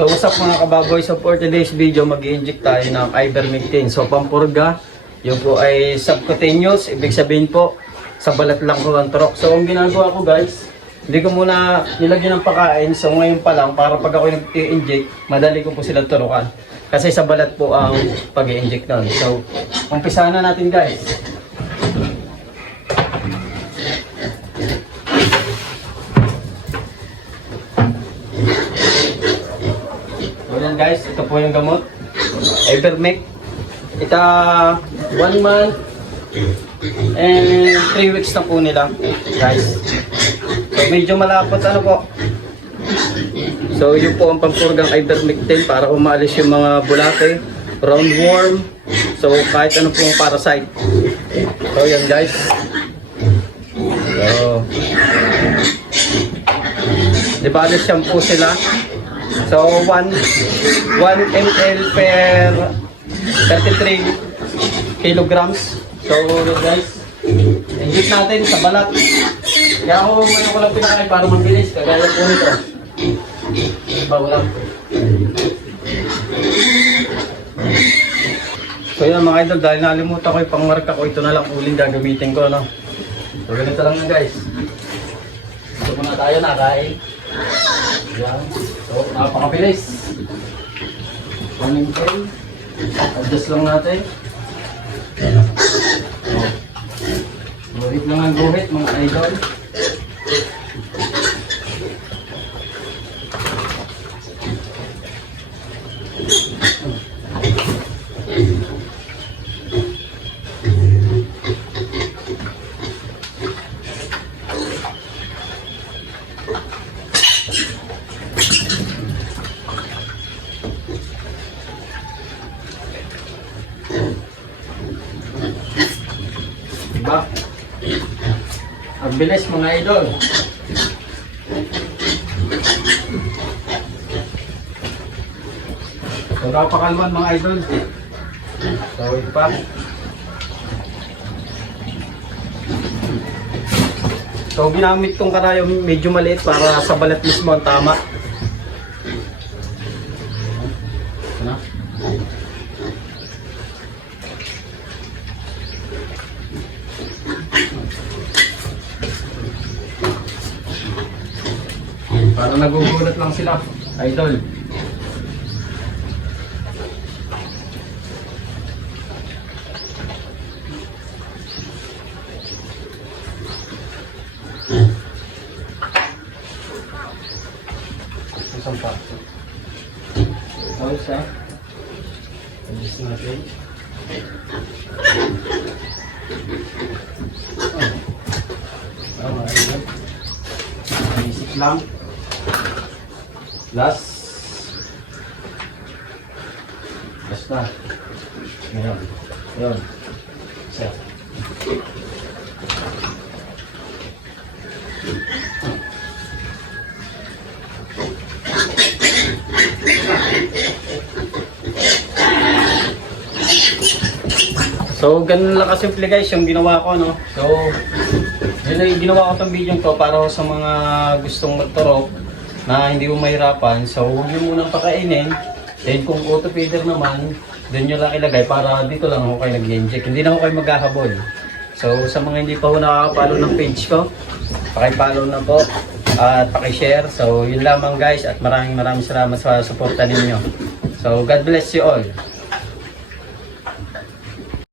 So what's up mga kababoy? So for today's video, mag-i-inject tayo ng ivermectin. So pampurga, yun po ay subcutaneous. Ibig sabihin po, sa balat lang ko ang turok. So ang ginagawa ko guys, hindi ko muna nilagyan ng pakain. So ngayon pa lang, para pag ako nag-i-inject, madali ko po sila turukan. Kasi sa balat po ang pag-i-inject nun. So umpisahan na natin guys. Ayan guys, ito po yung gamot. Ivermec. Ito 1 month and 3 weeks na po nila guys. So medyo malapot ano po. So yun po ang pampurgang ivermectin para umaalis yung mga bulate, roundworm, so kahit ano pong parasite. So yan guys. So di ba alis shampoo sila? So 1 ml per 33 kilograms. So guys, inject natin sa balat. Kaya ako muna ko lang pinakain para mabilis. Kagaya po nito. Bawal. So yan mga idol, dahil nalimutan ko yung pangmarka ko, ito na lang uling gagamitin ko. No? So ganito lang na guys. Ito muna tayo nakain. Yan. So, napakabilis. 1 ml. Adjust lang natin. Guhit lang ang guhit mga idol. Diba? Ang bilis mga idol. So napakalman mga idol. So ito pa. So ginamit kong karayom medyo maliit para sa balat mismo ang tama. Ano? Para nagugulat lang sila, idol. Isang paso. So, isa. Adjust natin. Oh, idol. Basic lang. Last na. Ngayon. Ngayon. Isa. So, ganun lang kasimple guys yung ginawa ko, no? So, yun yung ginawa ko itong video ko para sa mga gustong magturok na hindi mo mahirapan. So huwag nyo munang pakainin. Then kung auto feeder naman, doon nyo lang ilagay para dito lang ako kayo nag-inject. Hindi na ako kayo maghahabol. So sa mga hindi pa po nakaka-follow ng page ko, paki-follow na po at paki-share. So yun lamang guys, at maraming salamat sa suporta ninyo. So God bless you all.